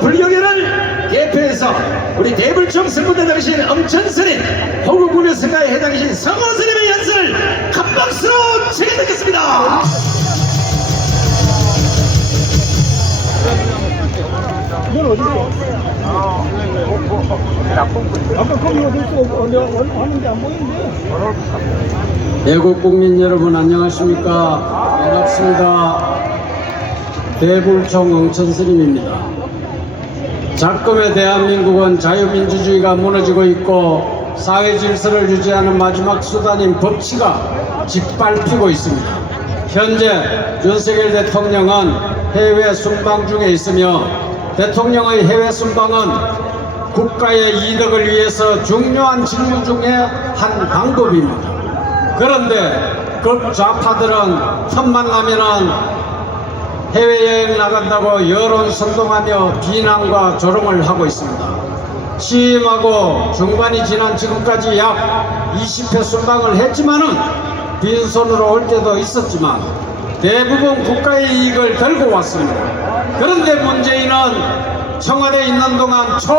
불경회를 개표해서 우리 대불총 승무대 당신 엄천스님 호국군의성가에 해당하신 성호스님의 연설을 큰 박수로 청해 듣겠습니다. 이건 어디 있어? 아까 거기 어디 있어? 내가 왔는데 안 보이는데? 대국 국민 여러분 안녕하십니까? 반갑습니다. 대불총 엄천스님입니다. 작금의 대한민국은 자유민주주의가 무너지고 있고 사회 질서를 유지하는 마지막 수단인 법치가 짓밟히고 있습니다. 현재 윤석열 대통령은 해외 순방 중에 있으며 대통령의 해외 순방은 국가의 이득을 위해서 중요한 직무 중에 한 방법입니다. 그런데 극좌파들은 틈만 나면은 해외여행 나간다고 여론 선동하며 비난과 조롱을 하고 있습니다. 취임하고 중반이 지난 지금까지 약 20회 순방을 했지만은 빈손으로 올 때도 있었지만 대부분 국가의 이익을 들고 왔습니다. 그런데 문재인은 청와대에 있는 동안 총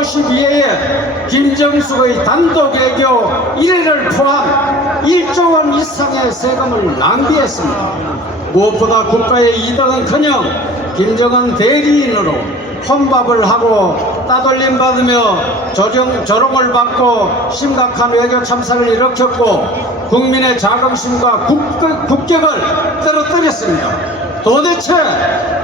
52회의 김정숙의 단독 외교 1회를 포함 1조 원 이상의 세금을 낭비했습니다. 무엇보다 국가의 이득은커녕 김정은 대리인으로 혼밥을 하고 따돌림 받으며 조롱을 받고 심각한 외교 참사를 일으켰고 국민의 자긍심과 국격을 떨어뜨렸습니다. 도대체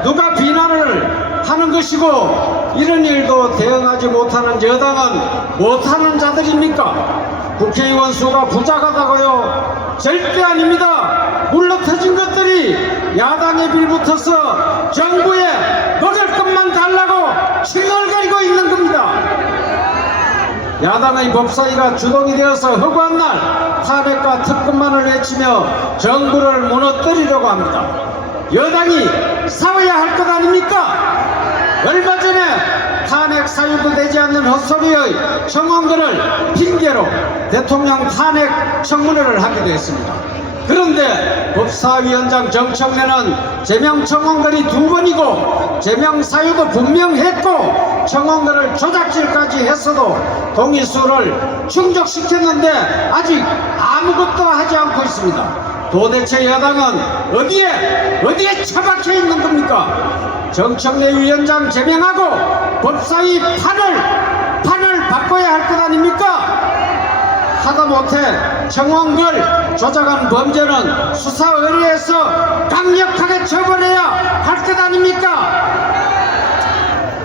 누가 비난을 하는 것이고 이런 일도 대응하지 못하는 여당은 못하는 자들입니까? 국회의원 수가 부족하다고요? 절대 아닙니다. 물러터진 것들이 야당에 빌붙어서 정부에 먹을 것만 달라고 칭얼거리고 있는 겁니다. 야당의 법사위가 주동이 되어서 허구한 날 탄핵과 특검만을 외치며 정부를 무너뜨리려고 합니다. 여당이 싸워야 할 것 아닙니까? 얼마 전에 탄핵 사유도 되지 않는 헛소리의 청원권을 핑계로 대통령 탄핵 청문회를 하기도 했습니다. 그런데 법사위원장 정청래는 제명 청원권이 2번이고 제명 사유도 분명했고 청원권을 조작질까지 했어도 동의수를 충족시켰는데 아직 아무것도 하지 않고 있습니다. 도대체 여당은 어디에 처박혀 있는 겁니까? 정청래 위원장 제명하고 법사위 판을 바꿔야 할 것 아닙니까? 하다못해 청원걸 조작한 범죄는 수사 의뢰해서 강력하게 처벌해야 할 것 아닙니까?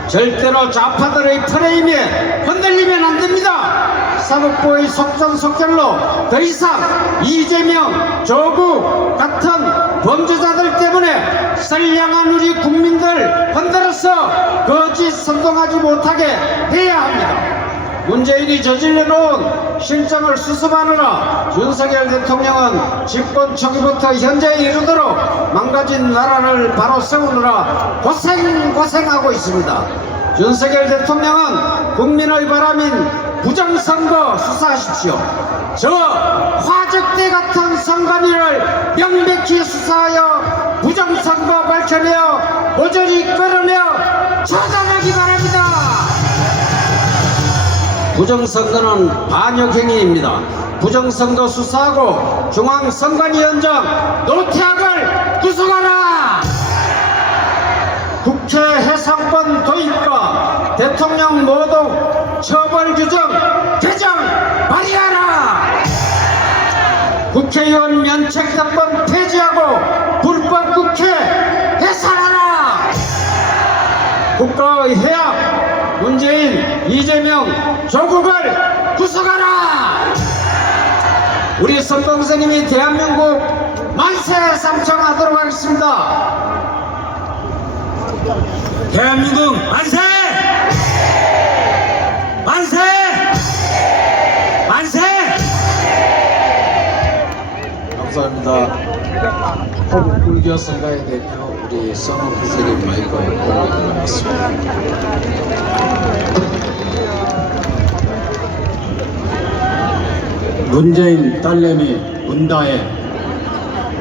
절대로 좌파들의 프레임에 흔들리면 안 됩니다. 사법부의 속전속결로 더 이상 이재명, 조국 같은 범죄자들 때문에 선량한 우리 국민들 흔들어서 거짓 선동하지 못하게 해야 합니다. 문재인이 저질러놓은 실정을 수습하느라 윤석열 대통령은 집권 초기부터 현재에 이르도록 망가진 나라를 바로 세우느라 고생하고 있습니다. 윤석열 대통령은 국민의 바람인 부정선거 수사하십시오. 저 화적대 같은 선관위를 명백히 수사하여 부정선거 밝혀내어 모조리 끌어내어 처단하기 바랍니다. 부정선거는 반역행위입니다. 부정선거 수사하고 중앙선관위원장 노태악을 구속하라! 국회 해상권 도입과 대통령 모독 처벌 규정 개정 발의하라! 국회의원 면책특권 폐지하고 불법 국회 해산하라! 국가의 해악 문재인, 이재명, 조국을 구속하라! 우리 선동스님이 대한민국 만세 삼청하도록 하겠습니다. 대한민국 만세! 만세! 만세! 감사합니다. 호국 불교 선가의 대표 우리 성호 선생님 마이크를 공개드리겠습니다. 문재인 딸내미 문다혜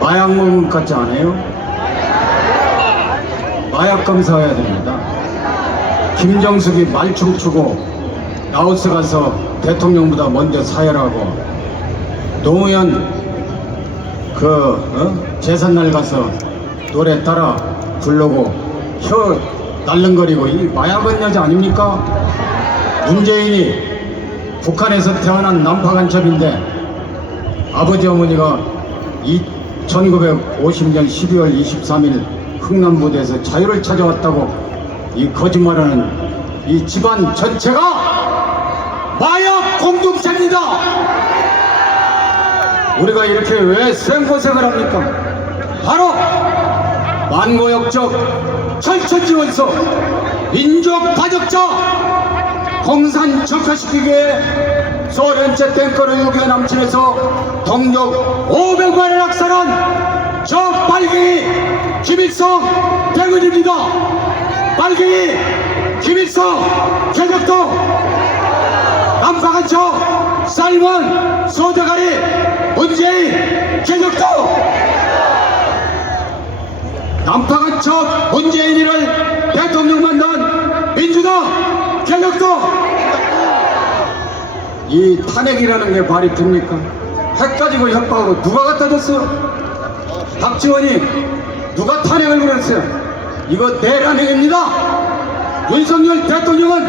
마약 먹은 것 같지 않아요? 마약 검사해야 됩니다. 김정숙이 말춤 추고 라오스 가서 대통령보다 먼저 사열하고 노무현 제삿날 가서 노래 따라 부르고 혀 날름거리고 이 마약은 여자 아닙니까? 문재인이 북한에서 태어난 남파간첩인데 아버지 어머니가 1950년 12월 23일 흥남부대에서 자유를 찾아왔다고 이 거짓말하는 이 집안 전체가 마약 공동체입니다. 우리가 이렇게 왜 생고생을 합니까? 바로 만고역적 철천지원서 민족 파적자 공산 적화시키기에 소련제 탱커를 6.25 남친에서 동족 500만을 학살한 저 빨갱이 김일성 대군입니다. 빨갱이 김일성 개혁도 남파간첩 사이먼 소대가리 문재인 개혁도 남파간첩 문재인이를 대통령 만난 민주당 개혁도 이 탄핵이라는 게 말이 됩니까? 핵 가지고 협박하고 누가 갖다 줬어요? 박지원이 누가 탄핵을 그랬어요? 이거 내란행입니다. 윤석열 대통령은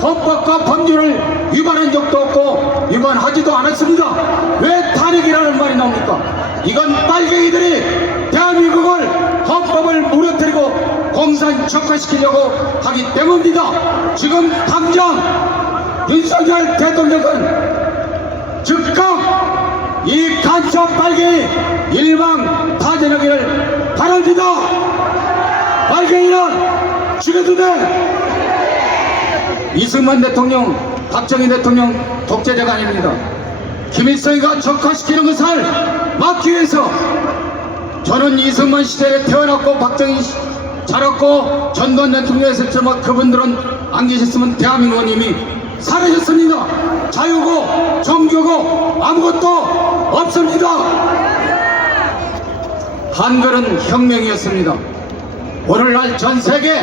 헌법과 법률을 위반한 적도 없고 위반하지도 않았습니다. 왜 탄핵이라는 말이 나옵니까? 이건 빨갱이들이 대한민국을 헌법을 무너뜨리고 공산 적화시키려고 하기 때문입니다. 지금 당장 윤석열 대통령은 즉각 이 간첩 빨갱이 일망타진하기를 바랍니다. 빨갱이는 죽여도 돼. 이승만 대통령, 박정희 대통령 독재자가 아닙니다. 김일성이가 적화시키는 것을 막기 위해서 저는 이승만 시대에 태어났고 박정희 자랐고 전두환 대통령이 있었지만 그분들은 안 계셨으면 대한민국은 이미 사라졌습니다. 자유고 종교고 아무것도 없습니다. 한글은 혁명이었습니다. 오늘날 전 세계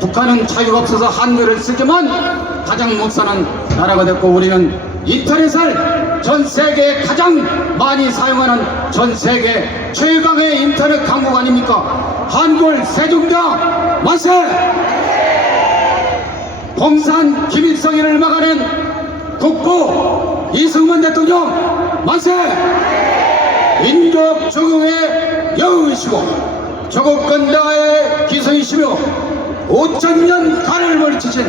북한은 자유가 없어서 한글을 쓰지만 가장 못 사는 나라가 됐고 우리는 인터넷을 전 세계에 가장 많이 사용하는 전 세계 최강의 인터넷 강국 아닙니까? 한글 세종대왕 만세! 공산 김일성이를 막아낸 국부 이승만 대통령 만세! 민족 적응의 영웅이시고 조국 건다의 기성이시며 5천년 가래를 멀리치신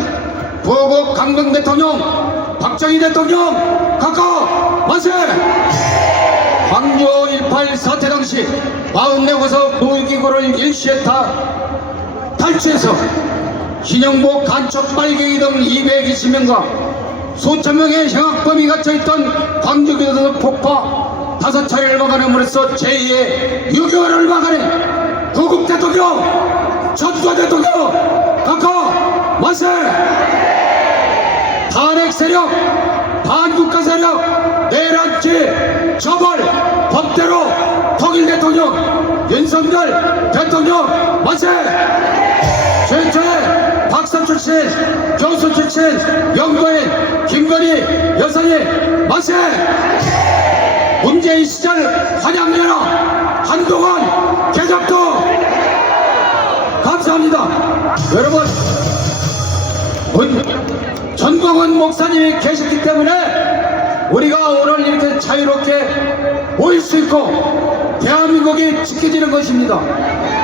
부국 강병 대통령 박정희 대통령 각하 만세! 광주 18 사태 당시 44곳에서 무기고를 일시에 탈취해서 신형복 간첩 빨갱이 등 220명과 수천 명의 형악범이 갇혀있던 광주교도소 폭파 5차례를 막아냄으로써 제2의 6.25를 막아낸 구국 대통령 전두환 대통령 각하 만세! 탄핵 세력 반국가 세력 내란죄 처벌 법대로 통일 대통령 윤석열 대통령 만세! 최초의 박사 출신 교수 출신 연구인 김건희 여사님 만세! 문재인 시절 환영연합 한동안 개혁도 감사합니다. 여러분 전광훈 목사님이 계셨기 때문에 우리가 오늘 이렇게 자유롭게 모일 수 있고 대한민국이 지켜지는 것입니다.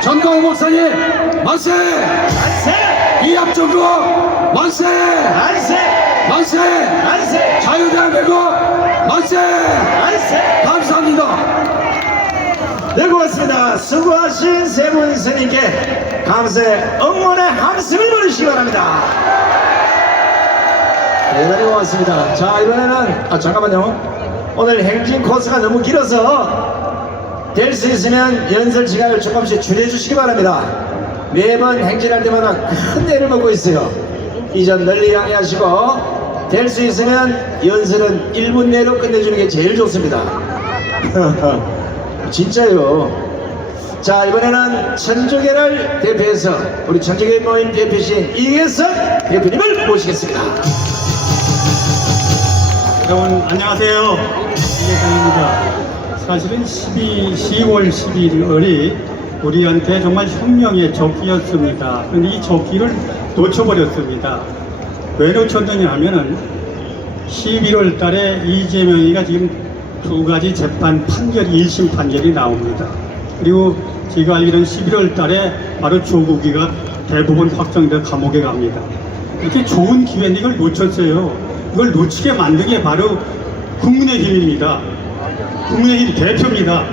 전광훈 목사님 만세! 만세! 이합정국 만세! 만세! 만세! 만세! 자유대한민국 만세! 만세! 감사합니다. 네, 고맙습니다. 수고하신 세 분 스님께 감사의 응원의 함성을 보내주시기 바랍니다. 대단히 고맙습니다. 자, 이번에는 잠깐만요. 오늘 행진 코스가 너무 길어서 될 수 있으면 연설 시간을 조금씩 줄여주시기 바랍니다. 매번 행진할 때마다 큰 애를 먹고 있어요. 이전 널리 양해하시고 될 수 있으면 연설은 1분 내로 끝내주는 게 제일 좋습니다. 진짜요. 자, 이번에는 천주교를 대표해서 우리 천주교 모임 대표신 이계선 대표님을 모시겠습니다. 여러분 안녕하세요. 이계성입니다. 사실은 10월 11일이 우리한테 정말 혁명의 적기였습니다. 그런데 이 적기를 놓쳐버렸습니다. 왜 놓쳤느냐 하면은 11월 달에 이재명이가 지금 두 가지 재판 판결, 1심 판결이 나옵니다. 그리고 제가 알기로는 11월 달에 바로 조국이가 대법원 확정돼 감옥에 갑니다. 이렇게 좋은 기회인데 이걸 놓쳤어요. 이걸 놓치게 만든 게 바로 국민의힘입니다. 국민의힘 대표입니다.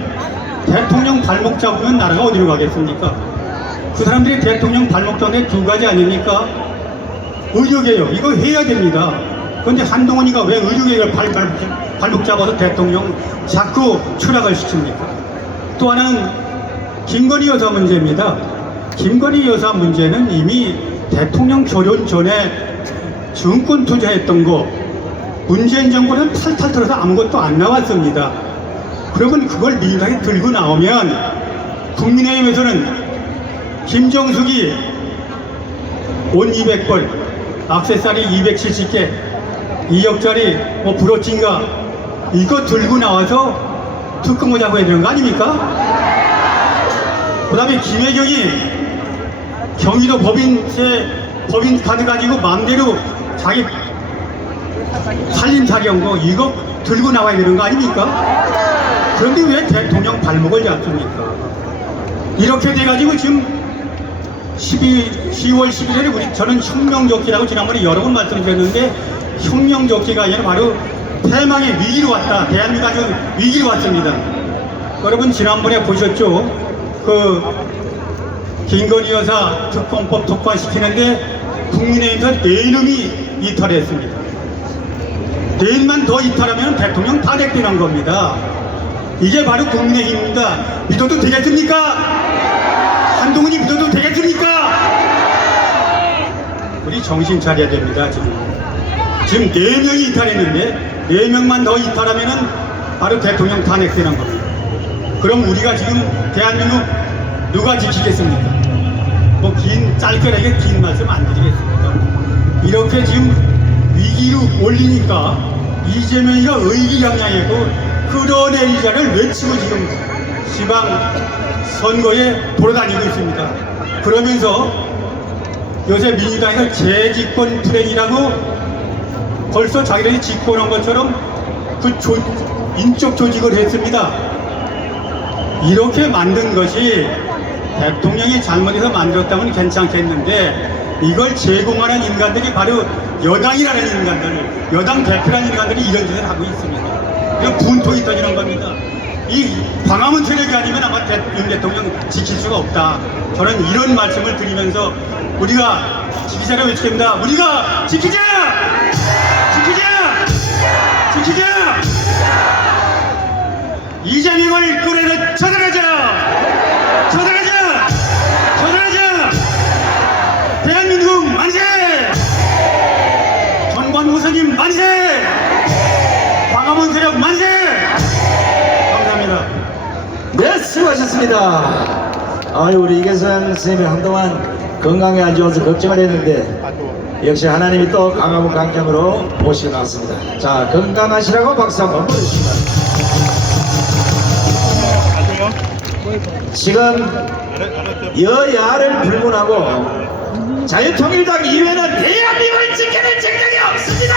대통령 발목 잡으면 나라가 어디로 가겠습니까? 그 사람들이 대통령 발목 잡는 두 가지 아닙니까? 의료개혁, 이거 해야 됩니다. 그런데 한동훈이가 왜 의료개혁을 발목 잡아서 대통령 자꾸 추락을 시킵니까? 또 하나는 김건희 여사 문제입니다. 김건희 여사 문제는 이미 대통령 결혼 전에 증권 투자했던 거 문재인 정부는 탈탈 털어서 아무것도 안 나왔습니다. 그러면 그걸 민주당이 들고 나오면 국민의힘에서는 김정숙이 옷 200벌, 액세서리 270개, 2억짜리 뭐 브로치인가 이거 들고 나와서 특검하자고 해야 되는 거 아닙니까? 그 다음에 김혜경이 경기도 법인 카드 가지고 마음대로 자기 살림살이 한 거 이거 들고 나와야 되는 거 아닙니까? 그런데 왜 대통령 발목을 잡습니까? 이렇게 돼가지고 지금 10월 11일에 저는 혁명적기라고 지난번에 여러 번 말씀드렸는데 혁명적기가 아니라 바로 패망의 위기로 왔다. 대한민국이 아주 위기로 왔습니다. 여러분 지난번에 보셨죠? 그 김건희 여사 특검법 통과시키는데 국민의힘에서 4놈이 이탈했습니다. 4놈만 더 이탈하면 대통령 탄핵되는 겁니다. 이게 바로 국민의힘입니다. 믿어도 되겠습니까? 한동훈이 믿어도 되겠습니까? 우리 정신 차려야 됩니다. 지금 4명이 이탈했는데 4명만 더 이탈하면 바로 대통령 탄핵되는 겁니다. 그럼 우리가 지금 대한민국 누가 지키겠습니까? 뭐 짧게 긴 말씀 안 드리겠습니다. 이렇게 지금 위기로 올리니까 이재명이가 의기양양하고 끌어내리자를 외치고 지금 지방 선거에 돌아다니고 있습니다. 그러면서 요새 민주당에서 재집권 플랜이라고 벌써 자기들이 집권한 것처럼 그 인적 조직을 했습니다. 이렇게 만든 것이 대통령이 잘못해서 만들었다면 괜찮겠는데 이걸 제공하는 인간들이 바로 여당이라는 인간들, 여당 대표라는 인간들이 이런 짓을 하고 있습니다. 이거 분통이 터지는 겁니다. 이 광화문 세력이 아니면 아마 윤 대통령 지킬 수가 없다. 저는 이런 말씀을 드리면서 우리가 지키자를 외치겠습니다. 우리가 지키자! 지키자! 지키자! 이재명을 끌어내 처단하자! 처단하자! 처단하자! 대한민국 만세! 전관무사님 만세! 광화문 세력 만세! 감사합니다. 네, 수고하셨습니다. 우리 이계선 선생님이 한동안 건강이 안 좋아서 걱정을 했는데 역시 하나님이 또 강화문 강장으로 모시고 나왔습니다. 자, 건강하시라고 박수 한번 보내주십니다. 지금 여야를 불문하고 자유통일당 이외에는 대한민국을 지키는 정당이 없습니다.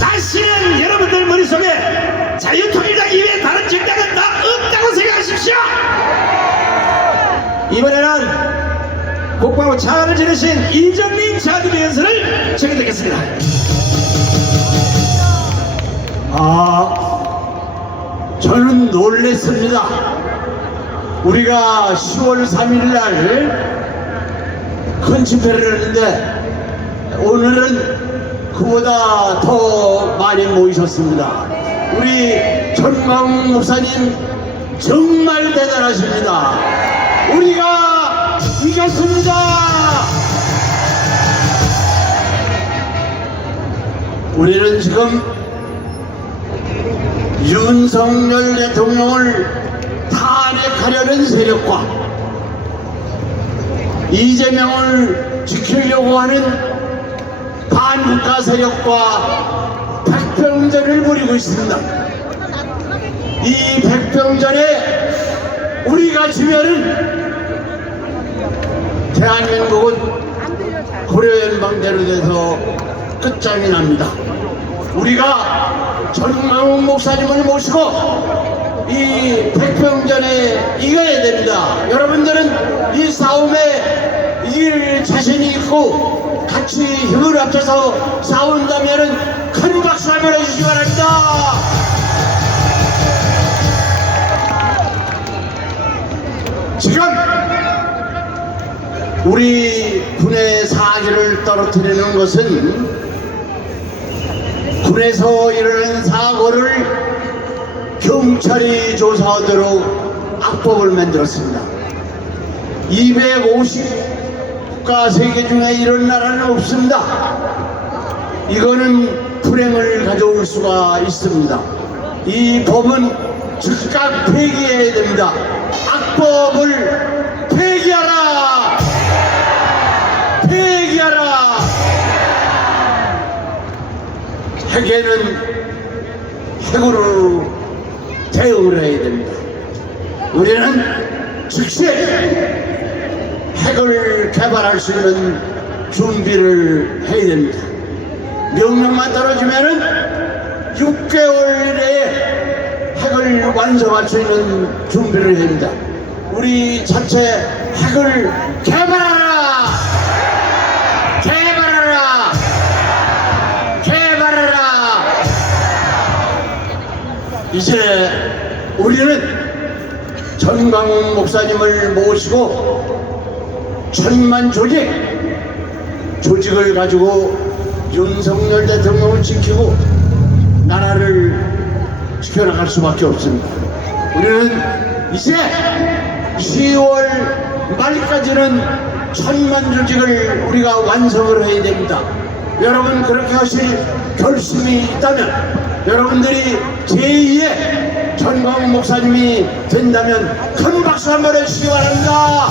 다시는 여러분들 머릿속에 자유통일당 이외에 다른 정당은 다 없다고 생각하십시오. 이번에는 국방부 차관을 지내신 이정민 차관위원회를 청해듣겠습니다. 저는 놀랬습니다. 우리가 10월 3일 날 큰 집회를 했는데 오늘은 그보다 더 많이 모이셨습니다. 우리 전광 목사님 정말 대단하십니다. 우리가 이겼습니다. 우리는 지금 윤석열 대통령을 다 타락하려는 세력과 이재명을 지키려고 하는 반국가 세력과 백병전을 벌이고 있습니다. 이 백병전에 우리가 지면은 대한민국은 고려연방대로 돼서 끝장이 납니다. 우리가 전광훈 목사님을 모시고 이 백병전에 이겨야 됩니다. 여러분들은 이 싸움에 이길 자신이 있고 같이 힘을 합쳐서 싸운다면 큰 박수 한번 해주시기 바랍니다. 지금 우리 군의 사기를 떨어뜨리는 것은 군에서 일어나는 사고를 경찰이 조사하도록 악법을 만들었습니다. 250국가 세계 중에 이런 나라는 없습니다. 이거는 불행을 가져올 수가 있습니다. 이 법은 즉각 폐기해야 됩니다. 악법을 폐기하라! 폐기하라! 핵에는 핵으로 대응을 해야 됩니다. 우리는 즉시 핵을 개발할 수 있는 준비를 해야 됩니다. 명령만 떨어지면은 6개월 내에 핵을 완성할 수 있는 준비를 해야 됩니다. 우리 자체 핵을 개발하라! 개발하라! 개발하라! 이제 우리는 전광훈 목사님을 모시고 1000만 조직을 가지고 윤석열 대통령을 지키고 나라를 지켜나갈 수밖에 없습니다. 우리는 이제 10월 말까지는 1000만 조직을 우리가 완성을 해야 됩니다. 여러분 그렇게 하실 결심이 있다면 여러분들이 제2의 전광훈 목사님이 된다면 큰 박수 한번 해주시기 바랍니다.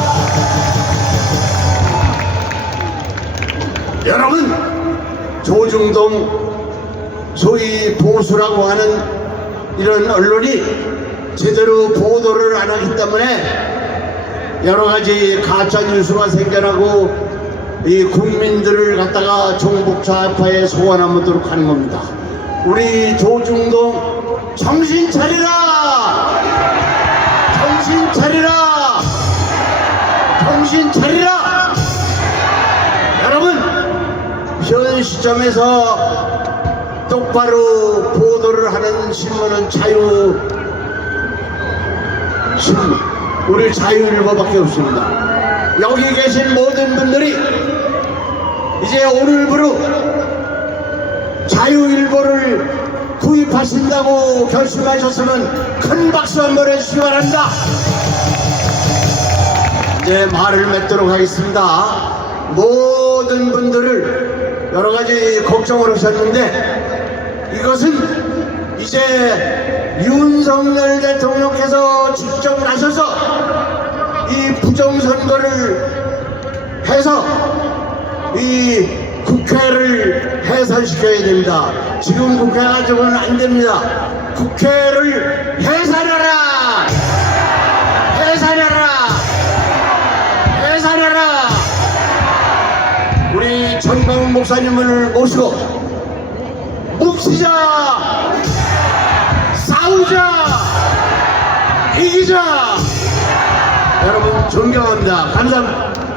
여러분 조중동 소위 보수라고 하는 이런 언론이 제대로 보도를 안 하기 때문에 여러가지 가짜뉴스가 생겨나고 이 국민들을 갖다가 종북 좌파에 소환하도록 하는 겁니다. 우리 조중동 정신 차리라! 정신 차리라! 정신 차리라! 여러분 현 시점에서 똑바로 보도를 하는 신문은 자유신문, 우리 자유일보밖에 없습니다. 여기 계신 모든 분들이 이제 오늘부로 자유일보를 구입하신다고 결심하셨으면 큰 박수 한번 해주시기 바랍니다. 이제 말을 맺도록 하겠습니다. 모든 분들을 여러가지 걱정을 하셨는데 이것은 이제 윤석열 대통령께서 직접 나서서 이 부정선거를 해서 이 국회를 해산시켜야 됩니다. 지금 국회 가지고는 안 됩니다. 국회를 해산하라! 해산하라! 해산하라! 우리 전광훈 목사님을 모시고 묵시자! 싸우자! 이기자! 여러분 존경합니다. 감사합니다.